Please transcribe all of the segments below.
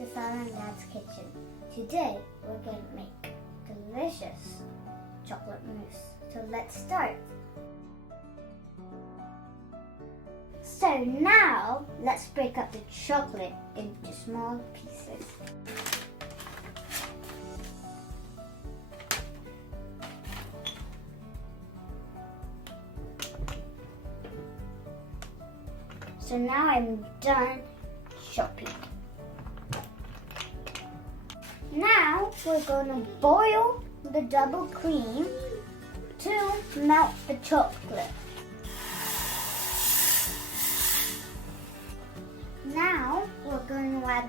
to Star and Dad's kitchen. Today we're going to make delicious chocolate mousse. So let's start. So now let's break up the chocolate into small pieces. So now I'm done chopping. Now we're going to boil the double cream to melt the chocolate. Now we're going to add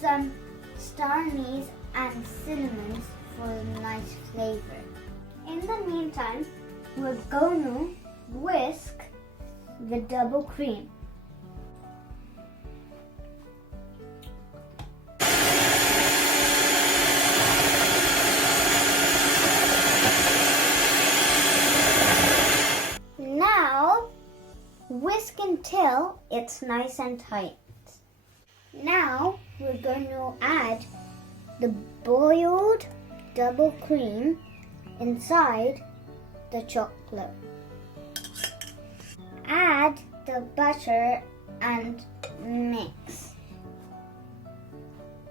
some Star Anise and cinnamon for a nice flavor. In the meantime, we're going to whisk the double cream. Now, whisk until it's nice and tight. Now, we're going to add the boiled double cream inside the chocolate. Add the butter and mix.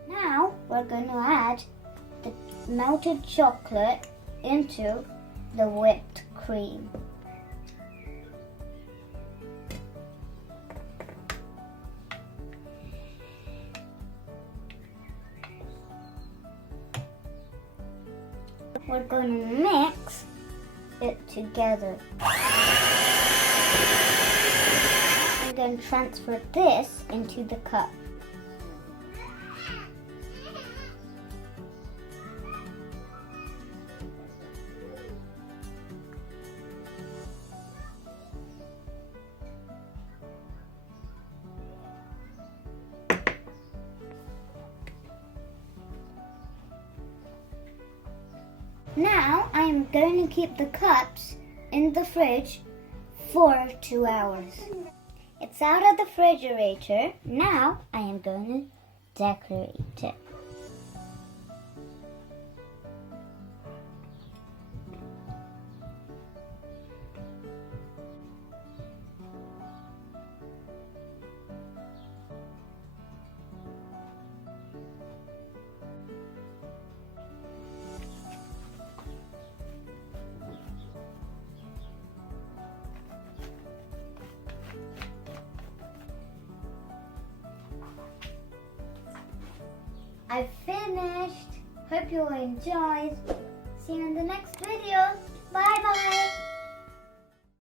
Now, we're going to add the melted chocolate into the whipped cream. We're going to mix it together. I'm going to transfer this into the cup. Now I'm going to keep the cups in the fridge for 2 hours. It's out of the refrigerator. Now I am going to decorate it. I've finished. Hope you enjoyed. See you in the next video.